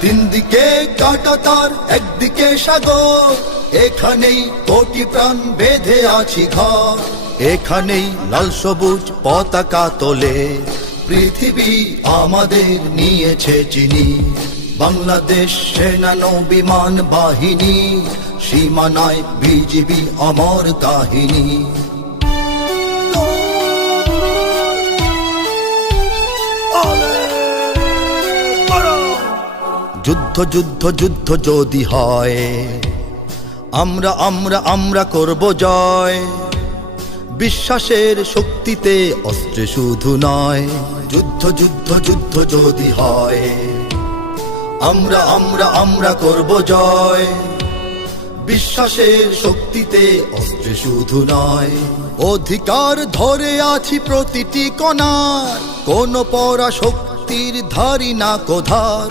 তিন দিকে কাঁটাতার একদিকে সাগর, এখানেই কোটি প্রাণ বেঁধে আছি ঘর। এখানেই লাল সবুজ পতাকা তোলে, পৃথিবী আমাদের নিয়েছে চিনি। বাংলাদেশ সেনা নৌ বিমান বাহিনী, সীমানায় বিজিবি অমর কাহিনী। যুদ্ধ যুদ্ধ যুদ্ধ যদি হয়, আমরা আমরা আমরা করব জয়। বিশ্বাসের শক্তিতে অস্ত্রে শুধু নয়। যুদ্ধ যুদ্ধ যুদ্ধ যদি হয়, আমরা আমরা আমরা করব জয়। বিশ্বাসের শক্তিতে অস্ত্রে শুধু নয়। অধিকার ধরে আছি প্রতিটি কণার, কোন পরাশক্তির ধারি না কোধার।